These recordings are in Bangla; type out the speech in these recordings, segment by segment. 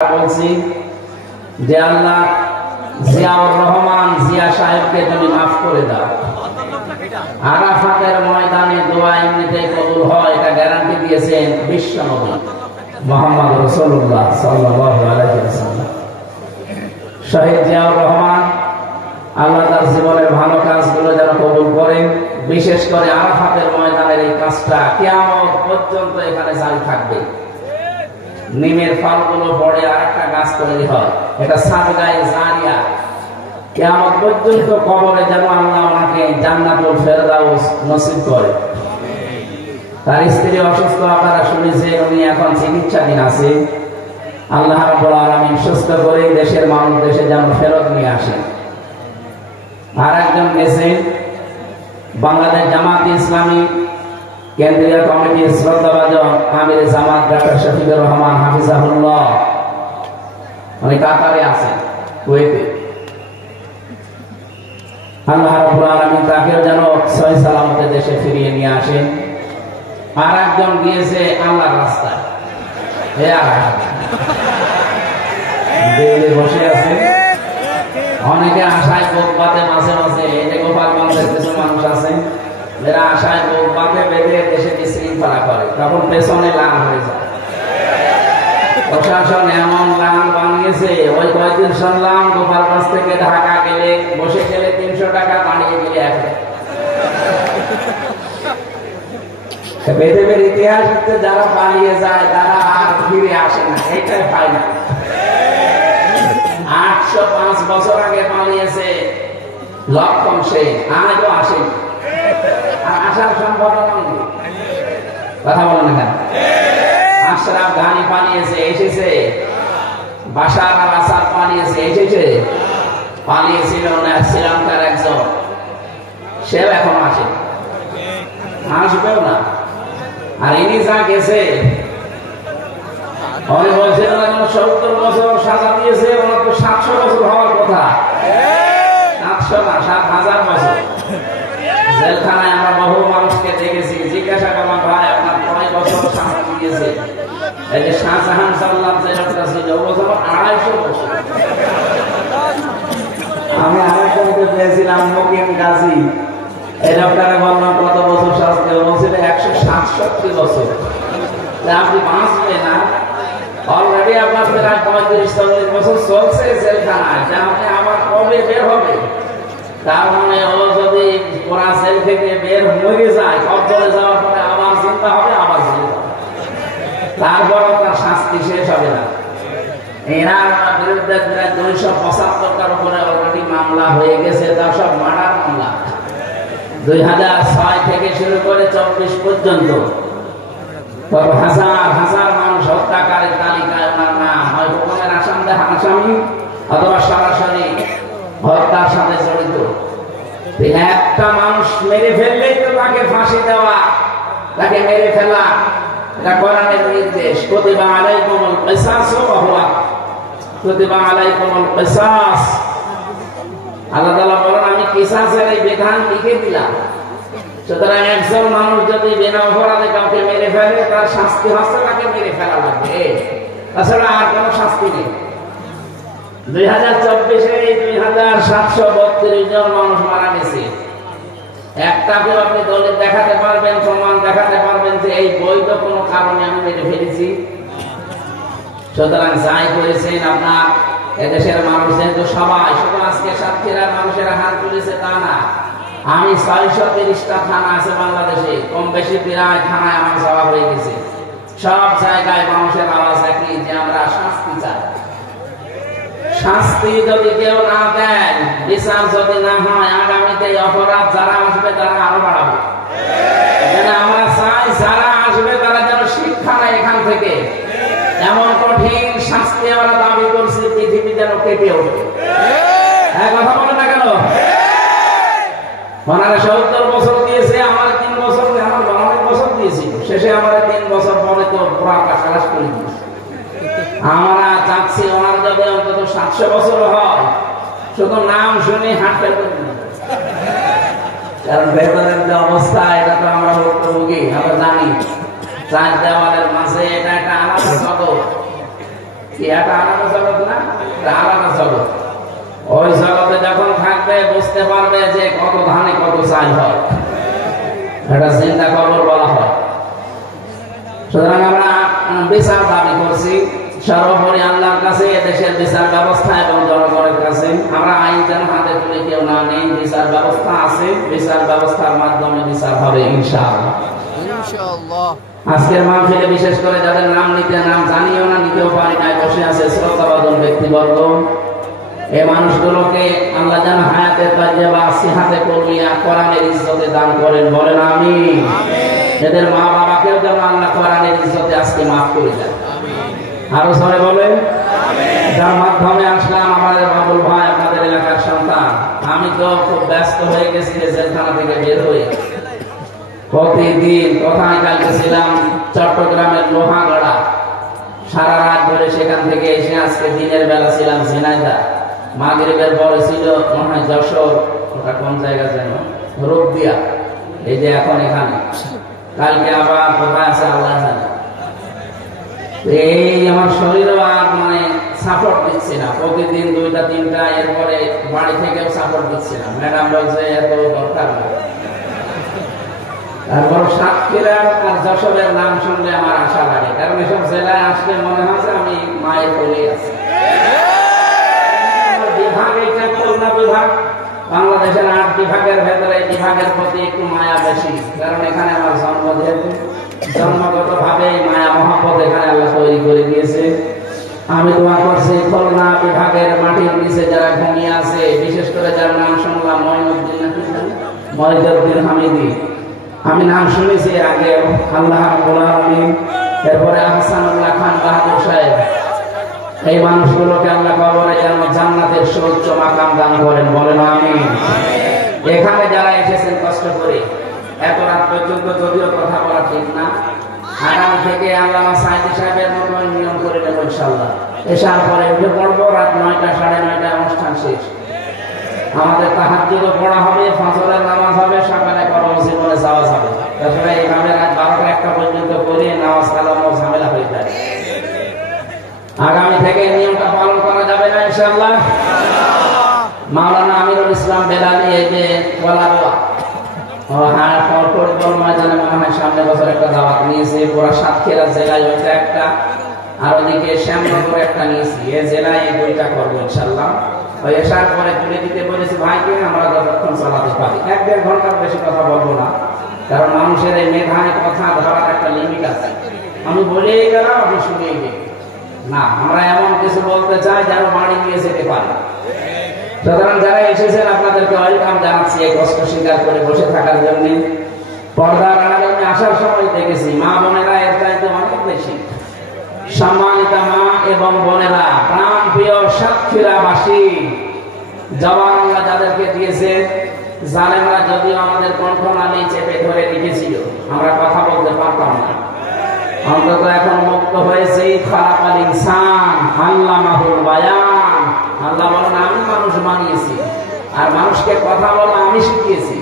বলছি যে আল্লাহ জিয়াউর রহমান জিয়া সাহেবকে তুমি মাফ করে দাও। আরাফাতের ময়দানে দোয়া এমনিতেই কবুল হয়, এটা গ্যারান্টি দিয়েছেন বিশ্বনবী মুহাম্মদ রাসূলুল্লাহ সাল্লাল্লাহু আলাইহি ওয়াসাল্লাম। শহীদ জিয়াউর রহমান আল্লাহ তার জীবনের ভালো কাজগুলো যেন কবুল করেন, বিশেষ করে আরাফাতের ময়দানের এই কাজটা কিয়ামত পর্যন্ত এখানে জারি থাকবে। নিমের ফলগুলো পড়ে আরেকটা গাছ তৈরি হয়, এটা সাদগায়ে জারিয়া। কিয়ামত পর্যন্ত কবরে যেন আল্লাহ ওনাকে জান্নাতুল ফেরদাউস নসিব করে। তার স্ত্রী অসুস্থ, আপনারা শুনেছেন, উনি এখন চিকিৎসাধীন আছে। আল্লাহ রাব্বুল আলামিন সুস্থ করে দেশের মানুষ দেশে যেন ফেরত নিয়ে আসেন। আর একজন গেছেন বাংলাদেশ জামাত ইসলামী কেন্দ্রীয় কমিটির শ্রদ্ধাভাজন আমির জামাত ডক্টর শফিকুর রহমান হাফিজাহুল্লাহ, উনি কাতারে আছেন, কুয়েতে। আল্লাহ রাব্বুল আলামিন তাকেও যেন সহি সালামতে দেশে ফিরিয়ে নিয়ে আসেন। আর একজন গিয়েছে আল্লাহর রাস্তায়, বসে আছে। অনেকে আশায় বুক বাঁধে মাঝে মাঝে, এই যে গোপালগঞ্জের কিছু মানুষ আছে যারা আশায় বুক বাঁধে বেঁধে দেশে বিশৃঙ্খলা করে, তখন পেছনে লাল হয়ে যায়। প্রশাসন এমন লাল বানিয়েছে, ওই কয়েকদিন শুনলাম গোপালগঞ্জ থেকে ঢাকা গেলে বসে গেলে 300 টাকা, বানিয়ে গেলে 1 বেদেবের ইতিহাস হচ্ছে যারা পালিয়ে যায় তারা আর ফিরে আসে না, এটাই ফাইনাল। 805 বছর আগে পালিয়েছে লক্ষণ শেখ, আজও আসেনি, আর আসার সম্ভাবনা নেই। কথা বলেন না কেন? আশরাফ ঘানি পালিয়েছে, এসেছে। বাশার আল আসাদ পালিয়েছে, এসেছে। পালিয়েছিল না শ্রীলঙ্কার একজন, সেও এখন আসে, আসবেও না। আর ইনি যা গেছে, উনি বলছেন 70 বছর সাজা দিয়েছে, ওনার তো 700 বছর হওয়ার কথা। 700 না, 7000 বছর জেলখানায়। আমরা বহু মানুষকে দেখেছি, জিজ্ঞাসা করলাম, ভাই আপনার কয় বছর শাস্তি দিয়েছে? এই যে শাহজাহান সাল্লাম যে লোকটা ছিল, ও বছর 250 বছর। আমি আরেকজনকে পেয়েছিলাম মুকিম গাজী, এই লোকটাকে বললাম কত বছর শাস্তি? ও বলছিল 167 বছর। আপনি বাঁচবে না, অলরেডি আপনার প্রায় 35-40 বছর চলছে জেলখানায়, আপনি আবার কবে বের হবে? তার মানে ও যদি পুরা জেল থেকে বের হয়ে যায়, কবরে যাওয়ার পরে আবার চিন্তা হবে, আবার জেল যাবে, তারপরও তার শাস্তি শেষ হবে না। এনার বিরুদ্ধে প্রায় 275টার উপরে অলরেডি মামলা হয়ে গেছে, তার সব মার্ডার মামলা। 2006 থেকে শুরু করে 24 পর্যন্ত হাজার হাজার মানুষ হত্যাকারীর তালিকায় ওনার নাম, হয় হুকুমের আসামি অথবা সরাসরি হত্যার সাথে জড়িত। একটা মানুষ মেরে ফেললেই তো তাকে ফাঁসি দেওয়া, তাকে মেরে ফেলা, এটা কোরআনের নির্দেশ। কুতিবা আলাইকুমুল কিসাস ওয়া হুয়া কুতিবা আলাইকুমুল কিসাস। আল্লাহ তাআলা বলেন, আমি কিসাসের এই বিধান লিখে দিলাম। সুতরাং একজন মানুষ যদি বিনা অপরাধে কাউকে মেরে ফেলে, তার শাস্তি হচ্ছে তাকে মেরে ফেলা লাগবে, তাছাড়া আর কোনো শাস্তি নেই। 2024-এ 2732 জন মানুষ মারা গেছে। একটাকেও আপনি দলিল দেখাতে পারবেন, প্রমাণ দেখাতে পারবেন যে এই বৈধ কোনো কারণে আমি মেরে ফেলেছি? সুতরাং যাই করেছেন আপনার এদেশের মানুষ, যেহেতু সবাই, শুধু আজকে সাতক্ষীরার মানুষেরা হাত তুলেছে তা না, আমি 630টা থানা আছে বাংলাদেশে, কম বেশি প্রায় থানায় আমার যাওয়া হয়ে গেছে। সব জায়গায় মানুষের আওয়াজ একই, যে আমরা শাস্তি চাই। শাস্তি যদি কেউ না দেন, বিচার যদি না হয়, আগামীতে অপরাধ যারা আসবে তারা আরো বাড়াবে। আমরা চাই যারা আসবে তারা যেন শিক্ষা নেয় এখান থেকে। এমন কঠিন শাস্তি আমরা দাবি করছি, পৃথিবী যেন কেঁপে ওঠে। হ্যাঁ, কথা বলে না কেন? ওনারা 70 বছর দিয়েছে, আমার 3 বছর, আমার অনেক বছর দিয়েছিল। শেষে আমার 3 বছর পরে তো পুরা খালাস করে দিয়েছে। আমরা চাচ্ছি ওনার যদি অন্তত 700 বছর হয়, শুধু নাম শুনে হাঁটতে পারি, কারণ ভেতরের যে অবস্থা এটা তো আমরা ভুক্তভোগী, আমরা জানি। 4 দেওয়ালের মাঝে এটা একটা আলাদা জগৎ। কি একটা আলাদা জগৎ না? আলাদা জগৎ। ওই জগতে যখন থাকবে বুঝতে পারবে যে কত ধানে কত চাল হয়, এটা চিন্তা কবর বলা হয়। সুতরাং আমরা বিচার দাবি করছি সর্বোপরি আল্লাহর কাছে, দেশের বিচার ব্যবস্থা এবং জনগণের কাছে। আমরা আইন যেন হাতে তুলে কেউ না নেই, বিচার ব্যবস্থা আছে, বিচার ব্যবস্থার মাধ্যমে বিচার হবে ইনশাআল্লাহ। আজকের মাহফিলে বিশেষ করে যাদের নাম জানিও না, নিতেও পারি না, বসে আছে শ্রদ্ধাভাজন ব্যক্তিবর্গ, এই মানুষগুলোকে আল্লাহ যেন হায়াতের কাজে বা সিহাতে করিয়া কোরআনের ইজ্জতে দান করেন, বলেন আমিন। এদের মা বাবাকেও যেন আল্লাহ কোরআনের ইজ্জতে আজকে মাফ করে দেন, আরো সবাই বলেন। যার মাধ্যমে আসলাম আমাদের বাবুল ভাই, আপনাদের এলাকার সন্তান। আমি তো খুব ব্যস্ত হয়ে গেছি জেলখানা থেকে বের হয়ে। প্রতিদিন কোথায় কালকে ছিলাম চট্টগ্রামের লোহাগড়া, সারা রাত ধরে সেখান থেকে এসে আজকে দিনের বেলা ছিলাম ঝিনাইদহ, মাগরিবের পরে ছিল মনে হয় যশোর, ওটা কোন জায়গা যেন রূপদিয়া, এই যে এখন এখানে, কালকে আবার কোথায় আছে আল্লাহ জানে। এই আমার শরীরও আর মানে সাপোর্ট দিচ্ছে না, প্রতিদিন 2টা 3টা, এরপরে বাড়ি থেকেও সাপোর্ট দিচ্ছে না। ম্যাডাম বলছে এত দরকার না। তারপর সাতক্ষীরা আর যশোরের নাম শুনলে আমার আশা লাগে, কারণ এসব জেলায় আসলে মনে হয় আমি মায়ের কোলে আছি। বিভাগ এইটা খুলনা বিভাগ, বাংলাদেশের 8 বিভাগের ভেতরে এই বিভাগের প্রতি একটু মায়া বেশি, কারণ এখানে আমার জন্ম, যেহেতু জন্মগত ভাবে মায়া মহব্বত এখানে আল্লাহ তৈরি করে দিয়েছে। আমি দোয়া করছি খুলনা বিভাগের মাটির নিচে যারা ঘুমিয়ে আছে, বিশেষ করে যার নাম শুনলাম মহিউদ্দিন হামিদি, আমি নাম শুনেছি আগে, আল্লাহ রাব্বুল আলামিন, এরপরে আহসানুল্লাহ খান বাহাদুর সাহেব, এই মানুষগুলোকে আল্লাহ কবরে যেন জান্নাতের সর্বোচ্চ মাকাম দান করেন, বলেন আমিন। এখানে যারা এসেছেন কষ্ট করে এত রাত পর্যন্ত, যদিও কথা বলা ঠিক না, আগামী থেকে আল্লামা সাইদি সাহেবের মতো নিয়ম করে নেব ইনশাআল্লাহ। এসার পরে উঠে পড়বো, রাত 9টা 9:30 অনুষ্ঠান শেষ। আমাদের তাহাজ্জুদও পড়া হবে, ফজরের নামাজ হবে, সকালে কর্মজীবনে যাওয়া যাবে। তাছাড়া এইভাবে রাত 12টা 1টা পর্যন্ত করে নামাজ কালামও ঝামেলা হয়ে যায়। আগামী থেকে নিয়মটা পালন করা যাবে না ইনশাআল্লাহ। মাওলানা আমিরুল ইসলাম বেলালি, এই যে বলারোয়া, ময়দানে মনে হয় সামনে বছর একটা দাওয়াত নিয়েছে, পুরা সাতক্ষীরা জেলায় ওইটা একটা, আর ওদিকে শ্যামনগরে একটা নিয়েছি। এই জেলায় এই 2টা করবো ইনশাআল্লাহ। ওই এসার পরে তুলে দিতে বলেছি ভাইকে, আমরা যতক্ষণ চালাতে পারি, 1-1.5 ঘন্টার বেশি কথা বলবো না, কারণ মানুষের এই মেধায় কথা ধরার একটা লিমিট আছে। আমি বলেই গেলাম, আপনি শুনেই গেলেন না, আমরা এমন কিছু বলতে চাই যেন বাড়ি নিয়ে যেতে পারি। সুতরাং যারা এসেছেন আপনাদেরকে ওয়েলকাম জানাচ্ছি, এই কষ্ট স্বীকার করে বসে থাকার জন্য। পর্দার আড়ালে আমি আসার সময় দেখেছি মা বোনেরা এর চাইতে অনেক বেশি। সম্মানিতা মা এবং বোনেরা, প্রাণ প্রিয় সাতক্ষীরাবাসী, জবান আল্লাহ যাদেরকে দিয়েছে, জালেমরা যদিও আমাদের কণ্ঠনালী চেপে ধরে রেখেছিল, আমরা কথা বলতে পারতাম না, অন্তত এখন মুক্ত হয়েছে। খালাকাল ইনসান আল্লামাহুল বায়ান, আল্লাহ বলেন আমি মানুষ বানিয়েছি, আর মানুষকে কথা বলা আমি শিখিয়েছি।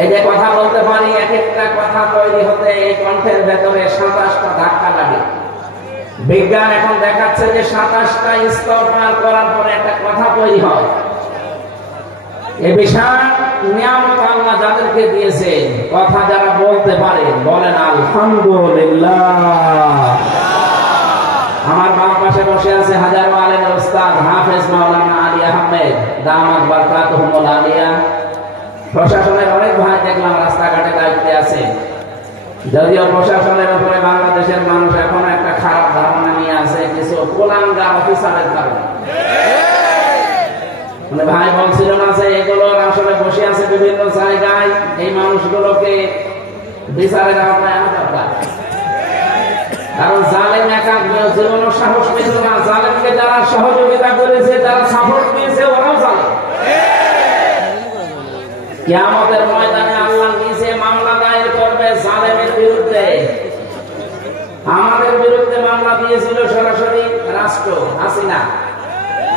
এই যে কথা বলতে পারি, এক একটা কথা তৈরি হতে এই কণ্ঠের ভেতরে 27টা ধাক্কা লাগে। বিজ্ঞান এখন দেখাচ্ছে যে 27টা স্তর পার করার পরে একটা কথা তৈরি হয়। এই বিশাল নিয়ামত আল্লাহ যাদেরকে দিয়েছে, কথা যারা বলতে পারে, বলেন আলহামদুলিল্লাহ। আমার বাম পাশে বসে আছে হাজারো আলেমের ওস্তাদ হাফেজ মাওলানা আলী আহমেদ, দামাত বারকাতুহুল আলিয়া। প্রশাসনের অনেক ভাই দেখলাম রাস্তাঘাটে দায়িত্বে আছে, যদিও প্রশাসনের উপরে বাংলাদেশের মানুষ এখন একটা খারাপ ধারণা নিয়ে আছে কিছু কুলাঙ্গার অফিসারের কারণে। মানে ভাই বলছিল না যে এগুলোর আসলে বসে আছে বিভিন্ন জায়গায়, এই মানুষগুলোকে বিচারের আওতায় আনা দরকার। কারণ জালেম একা জীবনের সাহস পেত না, জালেমকে যারা সহযোগিতা করেছে, যারা সাপোর্ট দিয়েছে, ওরাও জালেম। কিয়ামতের ময়দানে আল্লাহ নিজে মামলা দায়ের করবে জালেমের বিরুদ্ধে। আমাদের বিরুদ্ধে মামলা দিয়েছিল সরাসরি রাষ্ট্র, হাসিনা,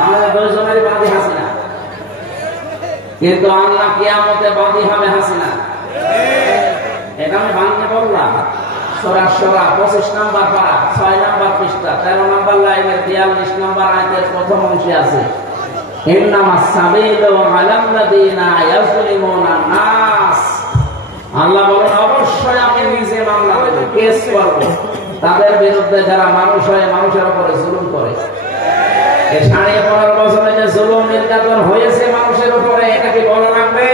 আমাদের 2 জনেরই বাদী হাসিনা, কিন্তু আল্লাহ কিয়ামতে বাদী হবে হাসিনা। এটা আমি ভাঙতে বললাম, সূরা শুরা 25 নম্বর পারা 6 নম্বর পৃষ্ঠা 13 নম্বর লাইনের 42 নম্বর আয়াতের প্রথম অংশে আছে ইন্নামাস সাবিলু আলাল্লাযিনা ইয়াজলিমুনা নাস। আল্লাহ বলেন অবশ্যই আমি নিজে মামলা দেব, কেস করব তাদের বিরুদ্ধে যারা মানুষ হয়ে মানুষের উপরে জুলুম করে। এই 15.5 বছরে যে জুলুম নির্যাতন হয়েছে মানুষের উপরে, এটা কি বলা লাগবে?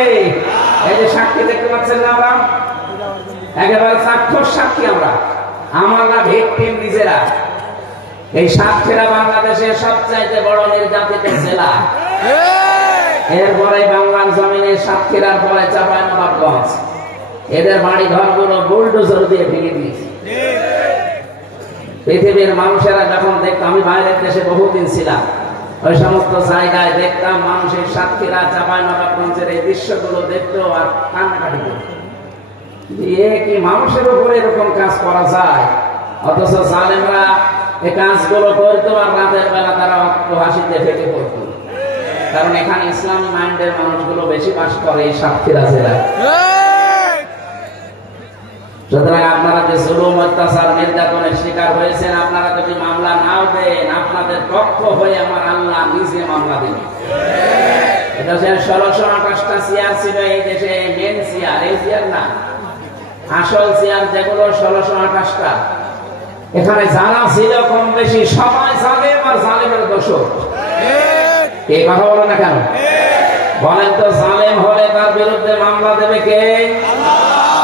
এই যে সাক্ষী দেখতে পাচ্ছেন না আমরা, একেবারে সাক্ষর সাক্ষী আমরা ভিকটিম নিজেরা। এই সাতক্ষীরা বাংলাদেশের সবচাইতে বড় নির্যাতিত জেলা। এরপরে বাংলার জমিনে সাতক্ষীরার পরে চাঁপাইনবাবগঞ্জ। এদের বাড়ি ঘরগুলো বুলডোজার দিয়ে ভেঙে দিয়েছে। পৃথিবীর মানুষেরা যখন দেখতাম, আমি বাইরের দেশে বহুদিন ছিলাম, ওই সমস্ত জায়গায় দেখতাম মানুষের সাতক্ষীরা চাঁপাইনবাবগঞ্জের এই দৃশ্যগুলো দেখতো আর কান্নাকাটি করতো। কি মানুষের উপরে এরকম কাজ করা যায়? অথচ জালেমরা এই কাজগুলো করতো আর রাতের বেলা তারা হাসিতে ফেটে পড়তো। কারণ এখানে ইসলামী মাইন্ডের মানুষগুলো বেশি বাস করে এই সাতক্ষীরা জেলায়। সুতরাং আপনারা যে জুলুম অত্যাচার নির্যাতনের শিকার হয়েছেন, আপনারা যদি মামলা নাও দেন, আপনাদের পক্ষ হয়ে আমার আল্লাহ নিজে মামলা দিন। এটা 1628টা চেয়ার ছিল এই দেশে, মেন চেয়ার, এই চেয়ার না, আসল চেয়ার যেগুলো 1628টা। এখানে যারা ছিল কম বেশি সবাই জালেম আর জালেমের দোষর। এই কথা বলো না কেন? বলেন তো, জালেম হলে তার বিরুদ্ধে মামলা দেবে কে?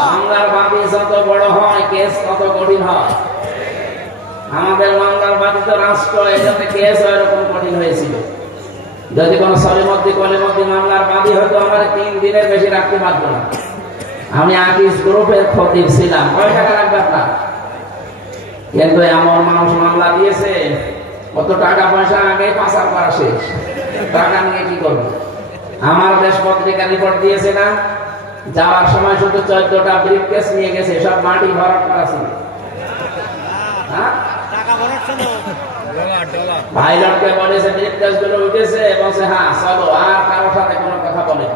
মামলার বাদী যত বড় হয় কেস তত কঠিন হয়। আমাদের মামলার বাদী তো রাষ্ট্র, এই জন্য কেস এরকম কঠিন হয়েছিল। যদি কোন সলিমদ্দি কলিমদ্দি মামলার বাদী হয়তো আমার 3 দিনের বেশি রাখতে পারবো না। আমি আকিস গ্রুপের খতিব ছিলাম, কয় টাকা রাখবে আপনার? কিন্তু এমন মানুষ মামলা দিয়েছে, কত টাকা পয়সা আগে পাচার করা শেষ, টাকা নিয়ে কি করবো? আমার দেশ পত্রিকা রিপোর্ট দিয়েছে না, যাওয়ার সময় শুধু 14টা ব্রিফকেস নিয়ে গেছে, সব মাটি ভরাট করা ছিল। পাইলটকে বলেছে ব্রিফকেস গুলো উঠেছে, বলছে হ্যাঁ চলো, আর কারোর সাথে কোনো কথা বলে।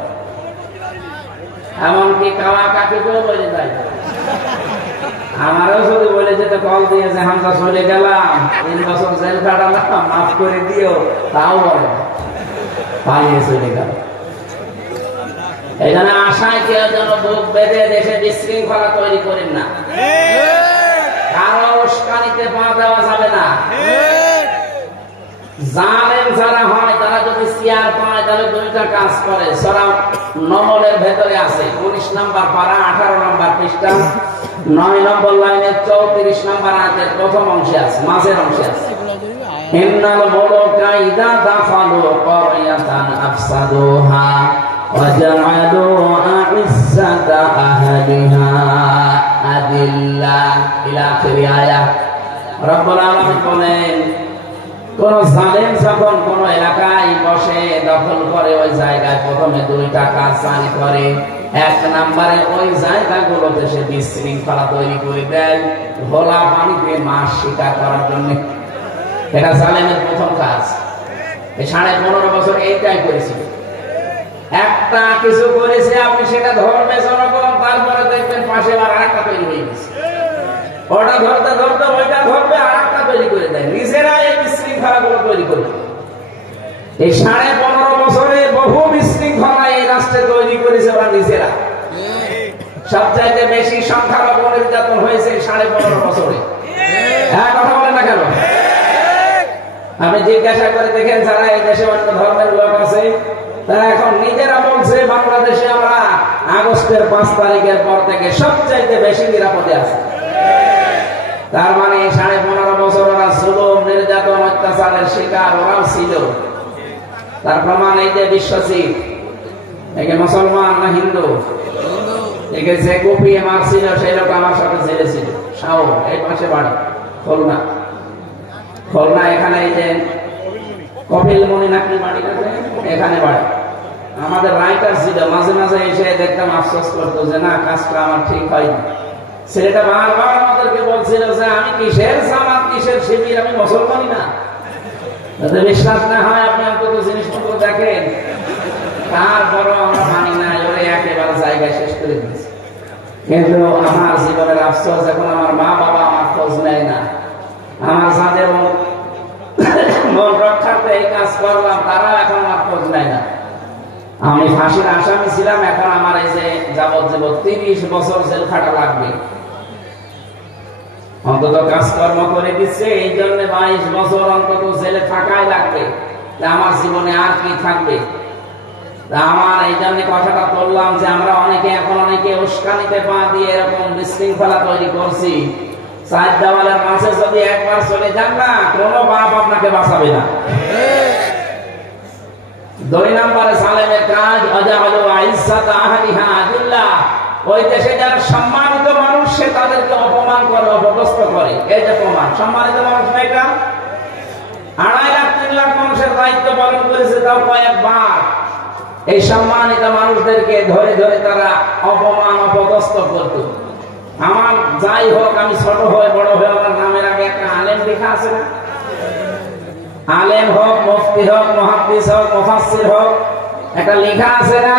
এমনকি কাওয়া কাকিকেও বলে যায়। আমারও শুধু বলে যেতে কল দিয়েছে, হামজা চলে গেলাম, 3 বছর জেল কাটালাম, মাফ করে দিও, তাও বলে পালিয়ে চলে গেল। এই জন্য আশায় কেউ যেন বুক বেঁধে দেশে বিশৃঙ্খলা তৈরি করেন না। কারো উস্কানিতে পা দেওয়া যাবে না। জালেম যারা হয় তারা যদি চেয়ার পায় তাহলে 2টা কাজ করে। সূরা নমলের ভেতরে আছে, 19 নম্বর পারা 18 নম্বর পৃষ্ঠা 9 নম্বর লাইনের 34 নম্বর আয়াতের প্রথম অংশে আছে, মাঝের অংশে আছে, ইন্নাল মুলুকা ইযা দাখালু ক্বরিয়াতান আফসাদুহা ওয়া জাআলু আ'izzata আহলিহা আদিল্লা ইলা আখির আয়াত। রব্বুল আলামিন বলেন, কোন জালেম যখন কোন এলাকায় বসে দখল করে, ওই জায়গায় প্রথমে 2টা কাজ জারি করে। 1 নম্বরে ওই জায়গাগুলোতে সে বিশৃঙ্খলা তৈরি করে দেয়, ভোলা পানিতে মাছ শিকার করার জন্য। এটা জালেমের প্রথম কাজ। এই 15.5 বছর এইটাই করেছিল। একটা কিছু করেছে, আপনি সেটা ধরবে জনগণ, তারপরে দেখবেন পাশে আবার আরেকটা তৈরি হয়ে গেছে। ওটা ধরতে ধরতে ওইটা ধরবে, আরেকটা তৈরি করে দেয়। নিজেরা এই বিশৃঙ্খলাগুলো তৈরি করে। এই 15.5 বছরে বহু বিশৃঙ্খলা এই রাষ্ট্রে তৈরি করেছে ওরা নিজেরা। সবচাইতে বেশি সংখ্যালঘু নির্যাতন হয়েছে 15.5 বছরে। হ্যাঁ, কথা বলেন না কেন? আপনি জিজ্ঞাসা করে দেখেন, যারা এই দেশে অন্য ধর্মের লোক আছে, তারা এখন নিজেরা বলছে বাংলাদেশে আমরা আগস্টের 5 তারিখের পর থেকে সবচাইতে বেশি নিরাপদে আছে। তার মানে 15.5 বছর ওরা জুলুম নির্যাতন অত্যাচারের শিকার ওরাও ছিল। তার প্রমাণ এই যে বিশ্বজিৎ, একে মুসলমান না হিন্দু, একে যে কুপিয়ে মারছিল সেই লোক আমার সাথে জেলে ছিল। শাও এই পাশে বাড়ি খুলনা, খুলনা এখানে এই যে কপিল মুনি নাকি বাড়ি আছে, এখানে বাড়ি। আমাদের রাইটার ছিল, মাঝে মাঝে এসে দেখতাম আফসোস করতো যে না, কাজটা আমার ঠিক হয়নি। ছেলেটা বারবার আমাদেরকে বলছিল যে আমি কিসের জামাত, কিসের শিবির, আমি মুসলমানই না। যদি বিশ্বাস না হয় আপনি অন্তত জিনিসপত্র দেখেন। তারপরও আমরা মানি না, ওরে একেবারে জায়গায় শেষ করে দিয়েছি। কিন্তু আমার জীবনের আফসোস, এখন আমার মা বাবা আমার খোঁজ নেয় না। আমার যাদের মন রক্ষার্থে এই কাজ করলাম তারা এখন আমার খোঁজ নেয় না। আমি ফাঁসির আসামি ছিলাম, এখন আমার এই যে যাবজ্জীবন 30 বছর জেল খাটা লাগবে। অন্তত কাজকর্ম করে দিচ্ছে, এই জন্য 22 বছর অন্তত জেলে থাকাই লাগবে। আমার জীবনে আর কি থাকবে? আমার এই জন্য কথাটা বললাম যে আমরা এখন অনেকে উস্কানিতে পা দিয়ে এরকম বিশৃঙ্খলা তৈরি করছি। 4 দেওয়ালের মাঝে যদি একবার চলে যান না, কোনো বাপ আপনাকে বাঁচাবে না। 2 নম্বরে সালেমের কাজ ওই দেশে যারা সম্মানিত মানুষ সে তাদেরকে অপমান করে, অপদস্থ করে। এই যে প্রমাণ, সম্মানিত মানুষ না, এটা 2.5 লাখ 3 লাখ মানুষের দায়িত্ব পালন করেছে, তাও কয়েকবার। এই সম্মানিত মানুষদেরকে ধরে ধরে তারা অপমান অপদস্থ করত। আমার যাই হোক, আমি ছোট হয়ে বড় হয়ে আমার নামের আগে একটা আলেম লেখা আছে না? আলেম হোক, মুফতি হোক, মুহাদ্দিস হোক, মুফাসসির হোক, একটা লেখা আছে না?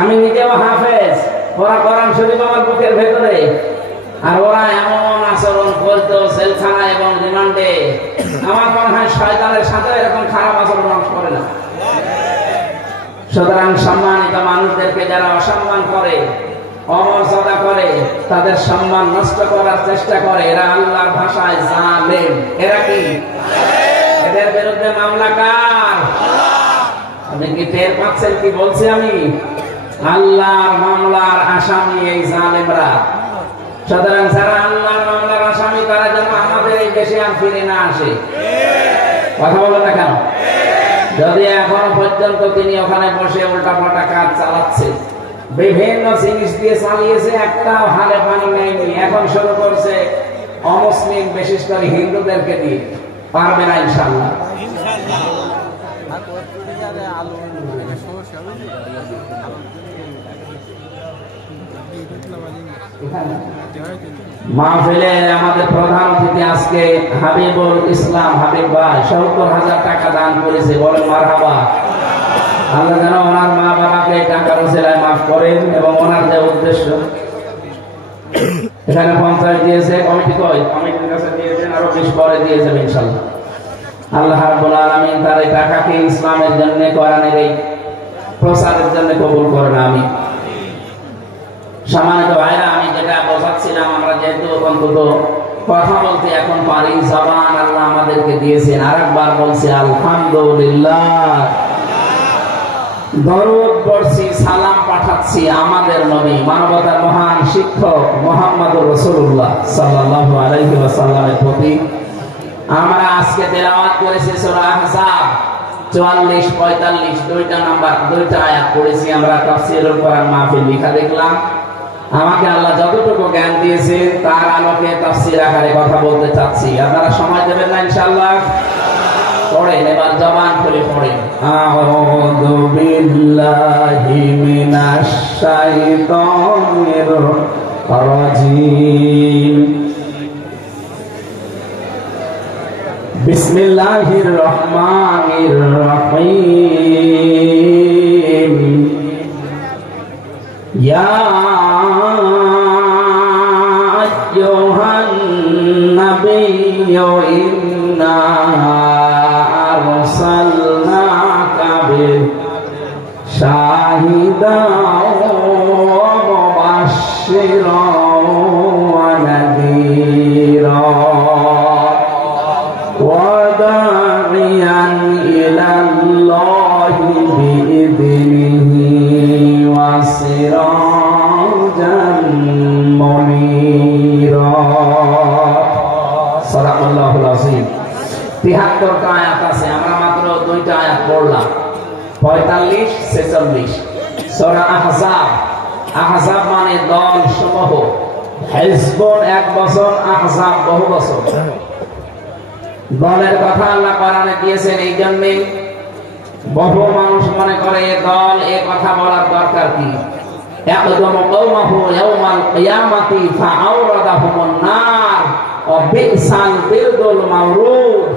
আমি নিজেও হাফেজ, ওরা কোরআন শরীফ আমার বুকের ভেতরে, আর ওরা এমন আচরণ করতো জেলখানায় এবং রিমান্ডে। আমার মনে হয় শয়তানের সাথে এরকম খারাপ আচরণ করে না। সুতরাং সম্মানিত মানুষদেরকে যারা অসম্মান করে, অমর্যাদা করে, তাদের সম্মান নষ্ট করার চেষ্টা করে, এরা আল্লাহর ভাষায় জালেম। এরা কি? এদের বিরুদ্ধে মামলা কার? আপনি কি টের পাচ্ছেন কি বলছি আমি? আল্লাহর মামলার আসামি এই জালেমরা। সুতরাং যারা আল্লাহর মামলার আসামি তারা যেন আমাদের এই দেশে আর ফিরে না আসে। কথা বলো না কেন? যদি এখনো পর্যন্ত তিনি ওখানে বসে উল্টাপাল্টা কাজ চালাচ্ছে, বিভিন্ন জিনিস দিয়ে চালিয়েছে, একটা হালে পানি নেয়নি, এখন শুরু করছে অমুসলিম বিশেষ করে হিন্দুদেরকে দিয়ে। পারবে না ইনশাআল্লাহ। মাহফিলে আমাদের প্রধান অতিথি আজকে হাবিবুল ইসলাম হাবিব ভাই 70,000 টাকা দান করেছে, বলেন মারহাবা। আল্লাহ যেন ওনার মা বাবাকে টাকার ওসিলায় মাফ করেন, এবং ওনার যে উদ্দেশ্য, এখানে পঞ্চায়েত দিয়েছে, কমিটির কাছে দিয়েছেন, আরো 20 পরে দিয়ে যাবে ইনশাআল্লাহ। আল্লাহ রাব্বুল আলামিন তার এই টাকাকে ইসলামের জন্য, কোরআনের এই প্রচারের জন্য কবুল করেন, আমিন। সম্মানিত ভাইরা, আমি যেটা বোঝাচ্ছিলাম, আমরা যেহেতু অন্তত কথা বলতে এখন পারি, জবান আল্লাহ আমাদেরকে দিয়েছেন। আরেকবার বলছি আলহামদুলিল্লাহ। দরুদ পড়ছি, সালাম পাঠাচ্ছি আমাদের নবী, মানবতার মহান শিক্ষক মুহাম্মদুর রাসূলুল্লাহ সাল্লাল্লাহু আলাইহি ওয়াসাল্লামের প্রতি। আমরা আজকে তেলাওয়াত করেছি সূরা আহজাব 44, 45, দুইটা আয়াত পড়েছি। আমরা তাফসীরুল কোরআন মাহফিল লেখা দেখলাম। আমাকে আল্লাহ যতটুকু জ্ঞান দিয়েছে তার আলোকে তাফসীর আকারে কথা বলতে চাচ্ছি। আপনারা সময় দেবেন না ইনশাআল্লাহ? পড়েন, এবার জবান খুলে পড়েন। আউযু বিল্লাহি মিনাশ শাইতানির রাজীম। বিসমিল্লাহির রহমানির রহিম। ইয়া আইয়ুহান নাবিয়্যু ইন্না আরসালনাকা শাহিদাও ওয়া মুবাশশিরাও ওয়া নাযীরা ওয়া দা'iয়ান ইলাল্লাহি বিইذনিহি ওয়া সিরাজান মুনীরা। সালামুল্লাহুল আযীম। 73টা আয়াত আছে, আমরা মাত্র 2টা আয়াত পড়লাম, 45, 46। সূরা আহজাব। আহজাব মানে দল সমূহ। হিজবুন 1 বছর, আহজাব বহু বছর। দলের কথা আল্লাহ কোরআনে দিয়েছেন, এই জন্যে বহু মানুষ মনে করে দল, এ কথা বলার দরকার কি? ইয়াকদুমু কওমাহু ইয়াওমাল কিয়ামাতি ফাআওরাদাহুমুন নার ওয়া বিসাল বিরদুল মাওরুদ।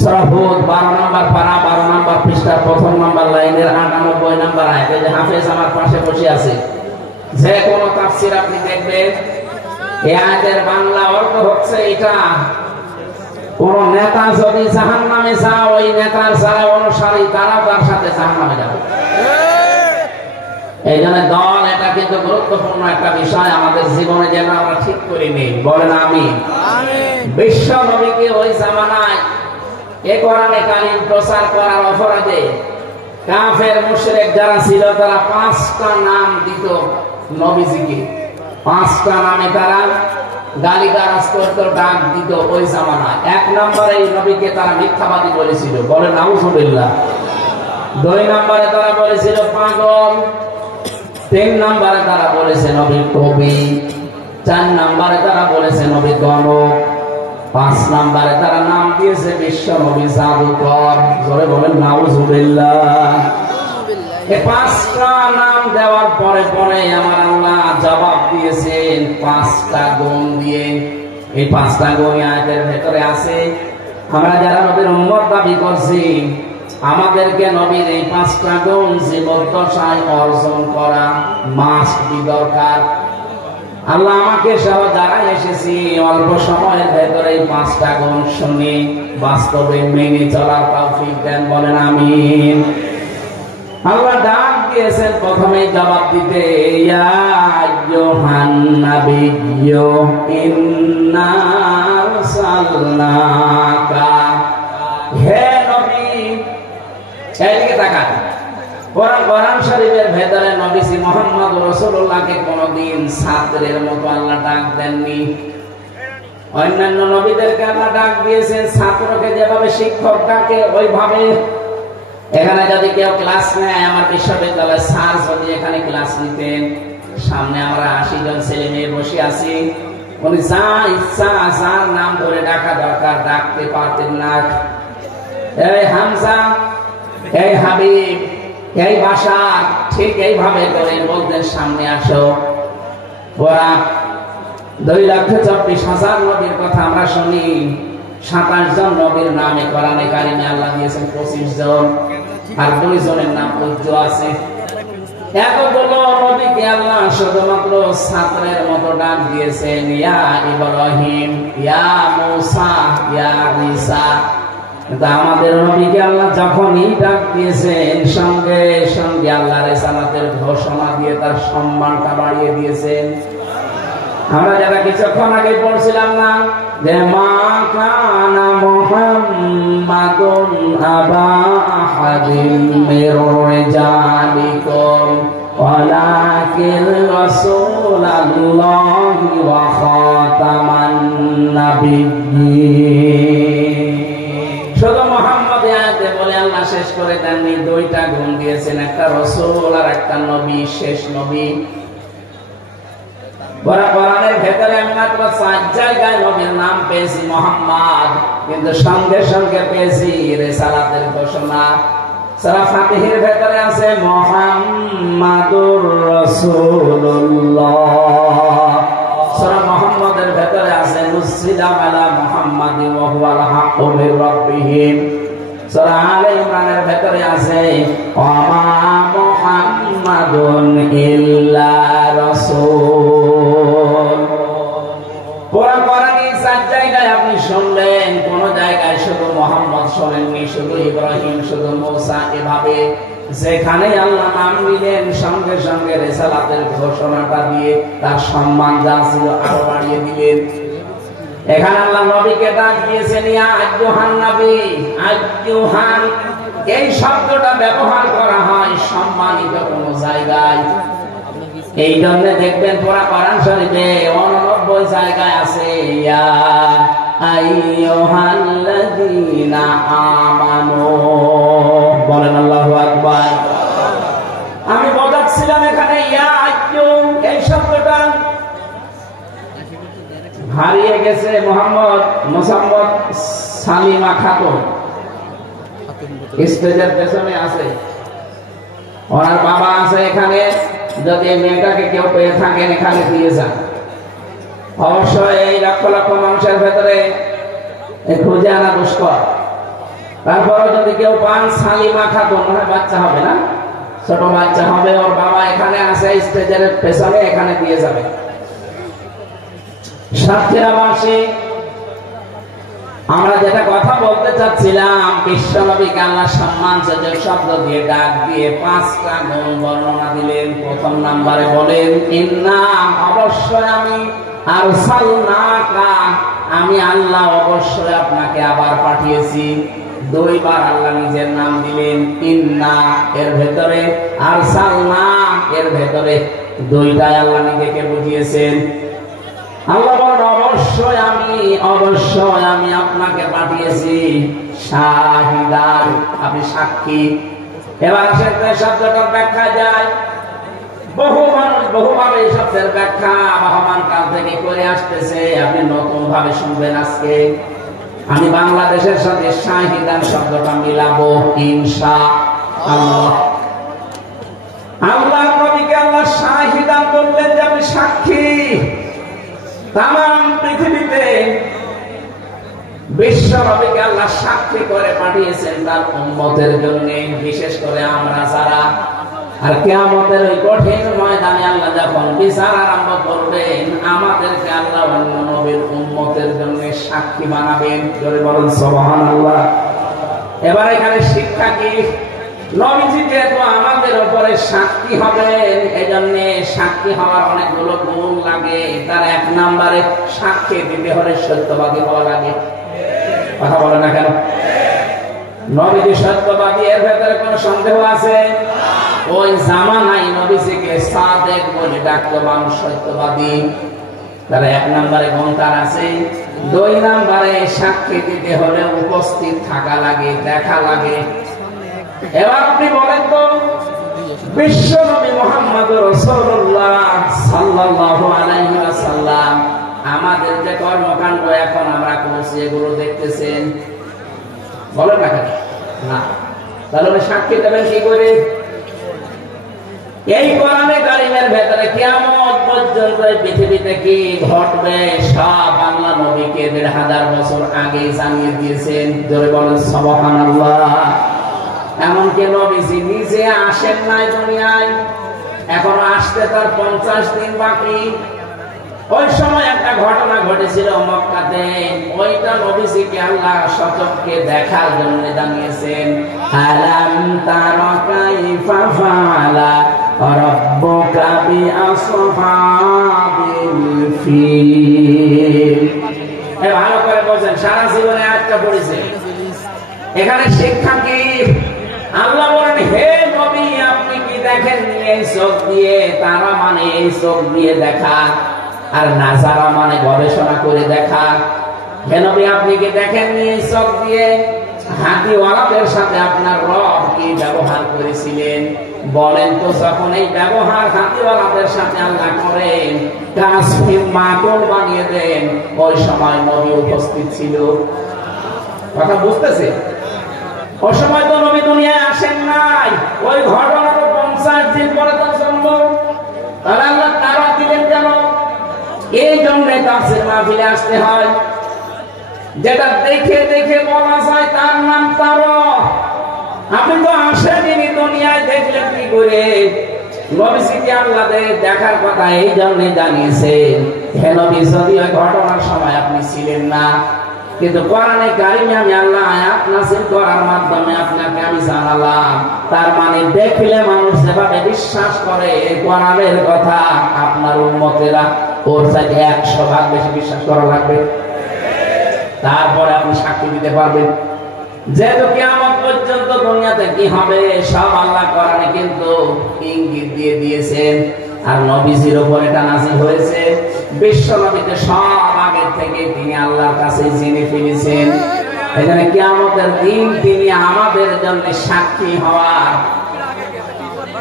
সূরা হুদ 12 নম্বর পারা, 12 নম্বর পৃষ্ঠার 1 নম্বর লাইনের 98 নম্বর আয়াত। এই যে হাফেজ আমার পাশে বসে আছে, যে কোনো তাফসীর আপনি দেখবেন এই আয়াতের বাংলা অর্থ হচ্ছে এটা, কোন নেতা যদি জাহান্নামে যায় ওই নেতার যারা অনুসারী তারা তার সাথে জাহান্নামে যাবে। এই জন্য দল এটা কিন্তু গুরুত্বপূর্ণ একটা বিষয় আমাদের জীবনে যেন আমরা ঠিক করে নিই, বলেন আমিন। বিশ্ব নবীকে ওই জামানায় এ কোরআনে কারীম প্রচার করার অপরাধে কাফের মুশরিক যারা ছিল তারা 5টা নাম দিত নবীজিকে, 5টা নামে তারা গালিগালাজ করত, ডাক দিত ওই জামানায়। 1 নম্বরে এই নবীকে তারা মিথ্যাবাদী বলেছিল, বলে নাউজুবিল্লাহ। 2 নম্বরে তারা বলেছিল পাগল। 3 নম্বরে তারা বলেছে নবী কবি। 4 নম্বরে তারা বলেছে নবী গণক। 5 নম্বরে তারা নাম দিয়েছে বিশ্ব নবী জাদুকর, জোরে বলেন নাউজুবিল্লাহ। এই 5টা নাম দেওয়ার পরে পরে আমার আল্লাহ জবাব দিয়েছেন 5টা গুণ দিয়ে। এই 5টা গুণ আয়াতের ভেতরে আছে। আমরা যারা নবীর উম্মত দাবি করছি আমাদেরকে নবীর এই 5টা গুণ জীবদ্দশায় অর্জন করা মাস্ট বি দরকার। আল্লাহ আমাকে সহ যারা এসেছি অল্প সময়ের ভেতরে এই 5টা গুণ শুনে বাস্তবে মেনে চলার তৌফিক দেন, বলেন আমিন। আল্লাহ ডাক দিয়েছেন প্রথমে জবাব দিতে, ইয়া আইয়ুহান নাবিয়্যু ইন্না আরসালনাকা, হে নবী। এইদিকে তাকান, কোরআন শরীফের ভেতরে নবীজি মুহাম্মদ রাসূলুল্লাহকে কোনদিন ছাত্রের মতো আল্লাহ ডাক দেননি। অন্যান্য নবীদেরকে আল্লাহ ডাক দিয়েছেন ছাত্রকে যেভাবে শিক্ষক ডাকে ওইভাবে। এখানে যদি কেউ ক্লাস নেয়, আমার বিশ্ববিদ্যালয়ের স্যার যদি এখানে ক্লাস নিতেন, সামনে আমরা 80 জন ছেলে মেয়ে বসে আছি, উনি যা ইচ্ছা যার নাম ধরে ডাকা দরকার ডাকতে পারতেন না। এই হামজা, এই হাবিব, এই বাশার, ঠিক এইভাবে করে বলতেন সামনে আসো। ওরা 2,24,000 নবীর কথা আমরা শুনি, 27 জন নবীর নামে কোরআনে কারিমে আল্লাহ দিয়েছেন 25 জন, আর 2 জনের নাম উজ্জ্ব আছে। এতগুলো নবীকে আল্লাহ শুধুমাত্র ছাত্রের মতো ডাক দিয়েছেন, ইয়া ইব্রাহিম, ইয়া মূসা, ইয়া ঈসা। কিন্তু আমাদের নবীকে আল্লাহ যখনই ডাক দিয়েছেন সঙ্গে সঙ্গে আল্লাহ রিসালাতের ঘোষণা দিয়ে তার সম্মানটা বাড়িয়ে দিয়েছেন। আমরা যারা কিছুক্ষণ আগে পড়ছিলাম না যে মা কানা মুহাম্মাদুন আবা আহাদিম মির রিজালিকুম ওয়ালাকিন রাসূলুল্লাহি ওয়া খাতামান নাবিয়্যিন। শুধু মুহাম্মদ আয়াতে বলে আল্লাহ শেষ করে দেননি, 2টা গুণ দিয়েছেন, একটা রাসূল আর একটা নবী, শেষ নবী। কোরআনের ভেতরে আমি মাত্র 4 জায়গায় নবীর নাম পেয়েছি মুহাম্মদ, কিন্তু সঙ্গে সঙ্গে পেয়েছি রিসালাতের ঘোষণা। সূরা ফাতিহের ভেতরে আছে মুহাম্মাদুর রাসূলুল্লাহ। সূরা মুহাম্মাদের ভেতরে আছে নুসিলা আলা মুহাম্মাদিন ওয়া হুয়াল হাক্কু মির রাব্বিহিম। সূরা আলে ইমরানের ভেতরে আছে ওয়া মা মুহাম্মাদুন ইল্লা রাসূল। কোরআনে 4 জায়গায় আপনি শুনলেন, কোন জায়গায় শুধু মুহাম্মদ শুনেননি, শুধু ইব্রাহিম, শুধু মূসা, এভাবে যেখানে আল্লাহ নাম নিলেন সঙ্গে সঙ্গে রিসালাতের ঘোষণাটা দিয়ে তার সম্মান যা ছিল আরো বাড়িয়ে দিলেন। এখানে আল্লাহ নবীকে ডাক দিয়েছেন ইয়া আইয়ুহান নবী। আইয়ুহান এই শব্দটা ব্যবহার করা হয় সম্মানিত কোন জায়গায়। এই জন্য দেখবেন পুরা কোরআন শরীফে 89 জায়গায় আছে ইয়া আইয়ুহাল্লাযীনা আমানু, বলেন আল্লাহু আকবার। আমি বলছিলাম এখানে ইয়া আইয়ু এই শব্দটা হারিয়ে গেছে। মোহাম্মদ সালিমা খাতুন স্টেজের পেছনে আছে, ওনার বাবা আছে এখানে। যদি মেয়েটাকে কেউ পেয়ে থাকেন এখানে দিয়ে যান। অবশ্যই এই লক্ষ লক্ষ মানুষের ভেতরে খুঁজে আনা দুষ্কর। তারপরে যদি কেউ পান সালিমা খাতুন, বাচ্চা হবে না, ছোট বাচ্চা হবে, ওর বাবা এখানে আছে স্টেজের পেছনে, এখানে দিয়ে যাবে। সাতক্ষীরাবাসী, আমরা যেটা কথা বলতে চাচ্ছিলাম, বিশ্বনবীকে আল্লাহ সম্মানসূচক শব্দ দিয়ে ডাক দিয়ে 5টা গুণ বর্ণনা দিলেন। প্রথম নাম্বারে বলেন, ইন্না, অবশ্যই আমি, আরসালনাকা, আমি আল্লাহ অবশ্যই আপনাকে আবার পাঠিয়েছি। 2 বার আল্লাহ নিজের নাম দিলেন, ইন্না এর ভেতরে, আরসালনা এর ভেতরে, 2টাই আল্লাহ নিজেকে বুঝিয়েছেন। আল্লাহ বলেন, অবশ্যই আমি আপনাকে পাঠিয়েছি শাহিদান, আপনি সাক্ষী। এবার আসেন শব্দটার ব্যাখ্যা যায়। বহু মানুষ বহুভাবে এই শব্দের ব্যাখ্যা বহমান কাল থেকে করে আসতেছে, আপনি নতুন ভাবে শুনবেন আজকে। আমি বাংলাদেশের সাথে শাহিদান শব্দটা মিলাবো, ইনশাআল্লাহ। আল্লাহ নবীকে আল্লাহ শাহিদান বললেন যে আপনি সাক্ষী। তাম পৃথিবীতে বিশ্ব নবীকে আল্লাহ সাক্ষী করে পাঠিয়েছেন তার উম্মতের জন্য, বিশেষ করে আমরা যারা। আর কিয়ামতের ওই কঠিন ময়দানে আল্লাহ যখন বিচার আরম্ভ করবেন, আমাদেরকে আল্লাহ অন্য নবীর উম্মতের জন্য সাক্ষী বানাবেন। জোরে বলুন সুবহানাল্লাহ। এবার এখানে শিক্ষা কি? নবীজি যেহেতু আমাদের উপরে সাক্ষী হবেন, এই জন্য সাক্ষী হওয়ার অনেকগুলো গুণ লাগে। তার 1 নম্বরে সাক্ষী দিতে হলে সত্যবাদী হওয়া লাগে। কথা বলে না কেন? নবীজি সত্যবাদী, এর ভেতরে কোনো সন্দেহ আছে? ওই জামানায় নবীজিকে সাদেক বলে ডাকতো মানুষ, সত্যবাদী। তার 1 নম্বরে গুণ তার আছে। 2 নম্বরে সাক্ষী দিতে হলে উপস্থিত থাকা লাগে, দেখা লাগে। এবার আপনি বলেন তো, বিশ্ব নবী মুহাম্মদুর রাসূলুল্লাহ সাল্লাল্লাহু আলাইহি ওয়াসাল্লাম আমাদের যে কর্মকাণ্ড এখন আমরা করছি, এগুলো দেখতেছেন? বলেন না কেন? না। তাহলে সাক্ষী দেবেন কি করে? এই কোরআনে কারিমের ভেতরে কিয়ামত পর্যন্ত পৃথিবীতে কি ঘটবে সব আল্লাহ নবীকে 1500 বছর আগে জানিয়ে দিয়েছেন। জোরে বলেন সুবহানাল্লাহ। এমনকি নবীজি নিজে আসেন নাই দুনিয়ায়, এখন আসতে তার 50 দিন বাকি। ওই সময় একটা ঘটনা ঘটেছিল মক্কাতে, ওইটা নবীজিকে আল্লাহ সচক্ষে দেখার জন্য জানিয়েছেন। আলাম তারা কাইফা ফাআলা রাব্বুকা বিআসহাবিল ফিল। এই ভালো করে বলেন, সারা জীবনে আয়াতটা পড়েছে। এখানে শিক্ষা কি? আল্লাহ বলেন, হে নবী, আপনি কি দেখেন এই চোখ দিয়ে? তারা মানে এই চোখ দিয়ে দেখা, আর নাজারা মানে গবেষণা করে দেখা। হে নবী, আপনি কি দেখেন এই চোখ দিয়ে? হাতিওয়ালাদের সাথে আপনার রব কি ব্যবহার করেছিলেন? বলেন তো, যখন এই ব্যবহার হাতিওয়ালাদের সাথে আল্লাহ করেন, কাসফিন মাকড় বানিয়ে দেন, ওই সময় নবী উপস্থিত ছিল। কথা বুঝতেছে? ওই সময় তো নবী দুনিয়ায় আসেন নাই, ওই ঘটনা তো 50 দিন পরে তার জন্ম। তাহলে আল্লাহ তারা দিলেন কেন? এই জন্য তাফসীর মাহফিলে আসতে হয়। যেটা দেখে দেখে বলা যায় তার নাম তারা। আপনি তো আসেননি দুনিয়ায়, দেখলেন কি করে? নবীজিকে আল্লাহ দেখার কথা এই জন্য জানিয়েছেন। হে নবী, যদি ওই ঘটনার সময় আপনি ছিলেন না, কিন্তু কোরআনে কারিমে আমি আল্লাহ আয়াত নাযিল করার মাধ্যমে আপনাকে আমি জানালাম। তার মানে দেখলে মানুষ যেভাবে বিশ্বাস করে কোরআনের কথা, আপনার উম্মতেরা ওর চাইতে 100 ভাগ বেশি বিশ্বাস করা লাগবে। তারপরে আপনি সাক্ষী দিতে পারবেন। যেহেতু কিয়ামত পর্যন্ত দুনিয়াতে কি হবে সব আল্লাহ কোরআনে কিন্তু ইঙ্গিত দিয়ে দিয়েছেন। আর নবীজির উপর এটা নাযিল হয়েছে। বিশ্ব নবীতে সব আগে থেকে তিনি আল্লাহর কাছে জেনে ফেলেছেন। এখানে কিয়ামতের দিন তিনি আমাদের জন্য সাক্ষী হওয়ার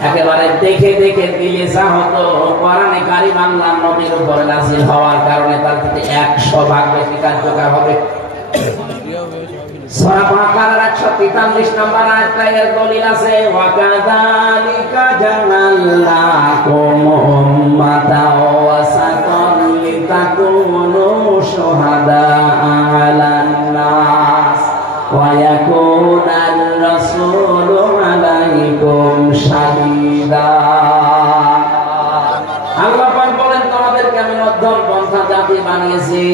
একেবারে দেখে দেখে দিলে যা হতো, কোরআনে কারিম আল্লাহ নবীর উপর নাযিল হওয়ার কারণে তার থেকে 100 ভাগ বেশি কার্যকর হবে। সূরা বাকারার 143 নম্বর আয়াতে এর দলিল আছে, ওয়া কাযালিকা জাআলনাকুম উম্মাতাও ওয়াসাতান লিতাকুনু শুহাদা'a 'আলান নাস ওয়া ইয়াকুনার রাসূলু 'আলাইকুম শাহীদা। আল্লাহ পাক বলেন, তোমাদেরকে আমি মধ্যম পন্থা জাতি বানিয়েছি,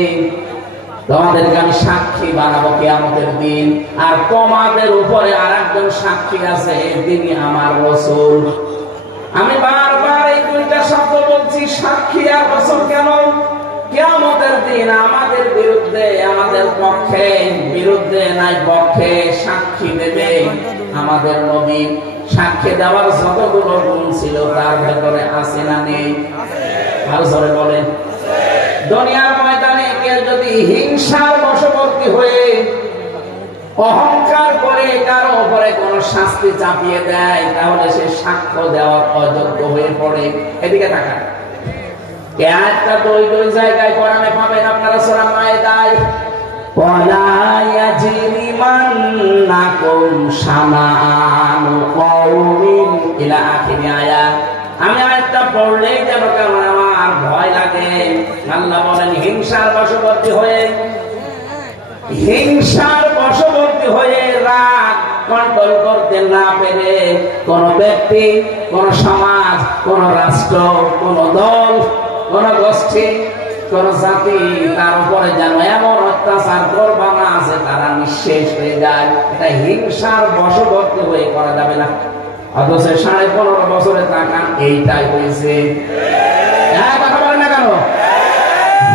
তোমাদেরকে আমি সাক্ষী বানাবো কিয়ামতের দিন। আর তোমাদের উপরে আরেকজন সাক্ষী আছে, তিনি আমার রাসূল। আমি বারবার এই দুইটা শব্দ বলছি, সাক্ষী আর রাসূল। কেন? কিয়ামতের দিন আমাদের বিরুদ্ধে, আমাদের পক্ষে, বিরুদ্ধে নাই পক্ষে সাক্ষী দেবে আমাদের নবী। সাক্ষী দেওয়ার যতগুলো গুণ ছিল তার ভেতরে আছে না নেই? আর জোরে বলেন। দুনিয়ার ময়দানে কেউ যদি হিংসার বশবর্তী হয়ে অহংকার করে কারো উপরে কোন শাস্তি চাপিয়ে দেয়, তাহলে সে সাক্ষ্য দেওয়ার অযোগ্য হয়ে পড়ে। এদিকে তাকান, একটা দুই জায়গায় কোরআনে পাবেন আপনারা, সূরা মায়েদায়, ওয়ালা ইয়াজরিমান্নাকুম শানাআনু কওমিন ইলা আখির আয়াত। আমি আয়াতটা পড়লেই যেন কেমন আমার ভয় লাগে। আল্লাহ বলেন, হিংসার বশবর্তী হয়ে রাগ কন্ট্রোল করতে না পেরে কোন ব্যক্তি, কোন সমাজ, কোন রাষ্ট্র, কোন দল, কোন গোষ্ঠী, কোন জাতি তার উপরে যেন এমন অত্যাচার করবানা আছে তারা নিঃশেষ হয়ে যায়, এটা হিংসার বশবর্তী হয়ে করা যাবে না। অথচ 15.5 বছরে তাকান, এইটাই হয়েছে। কথা বলেন না কেন?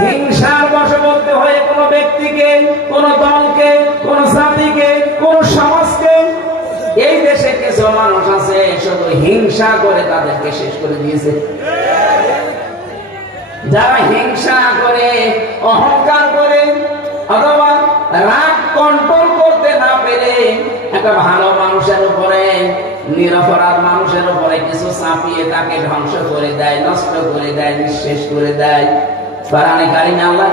হিংসার বশবর্তী হয়ে কোন ব্যক্তিকে, কোন দলকে, কোন জাতিকে, কোন সমাজকে, এই দেশে কিছু মানুষ আছে শুধু হিংসা করে তাদেরকে শেষ করে দিয়েছে। যারা হিংসা করে, অহংকার করে, অথবা রাগ কন্ট্রোল করতে না পেরে একটা ভালো মানুষের উপরে, নিরপরাধ মানুষের উপরে কিছু চাপিয়ে তাকে ধ্বংস করে দেয়, নষ্ট করে দেয়, নিঃশেষ করে দেয়। কোরআনে কারিমে আল্লাহ